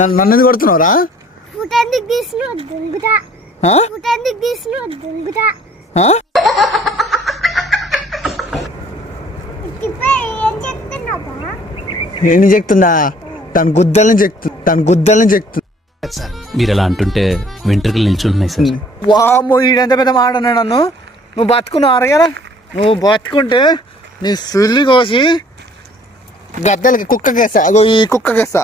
నన్ను ఎందుకు కొడుతున్నావురా? ఏం చెప్తుందా? తన గుద్దలని చెప్తుంది. మీరు ఎలా అంటుంటే వెంట్రుకలు నిల్చుంటున్నాయి సార్. వామ్మో, ఈడెంత పెద్ద మాట అన్నాడు నన్ను. నువ్వు బతుకున్నావు అరగరా? నువ్వు బతుకుంటే నీ సుల్లి కోసి గద్దలకి కుక్కకేస్తా. అగో ఈ కుక్కకేస్తా.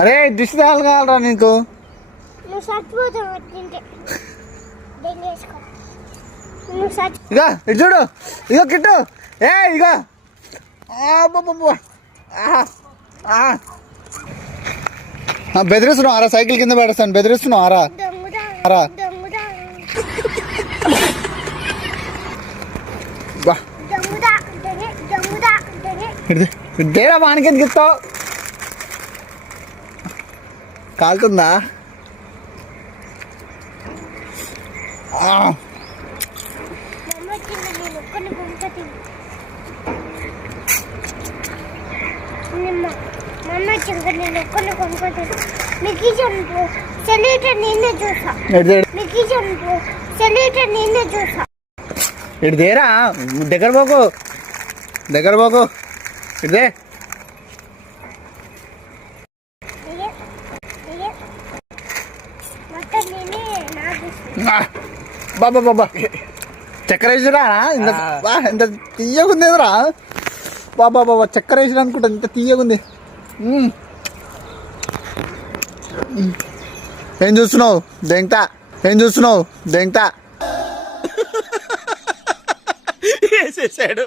అరే దిష్టి కావాలరా నీకు? ఇక ఇటు చూడు. ఇగో కిట్టు. ఇక బెదిరిస్తున్నావు ఆరా? సైకిల్ కింద పెడతాను. బెదిరిస్తున్నావు ఆరా? దేరా వానికి గిస్తావు? కాలుతుందా? ఇటు దేరా, దగ్గర పోకు ఇదే. బాబా చక్కెర వేసిరా? ఇంత తీయగుందిరా బాబా. చక్కెర వేసిరా అనుకుంటా. ఇంత తీయగుంది. ఏం చూస్తున్నావు దెంగతా? వేసేసాడు.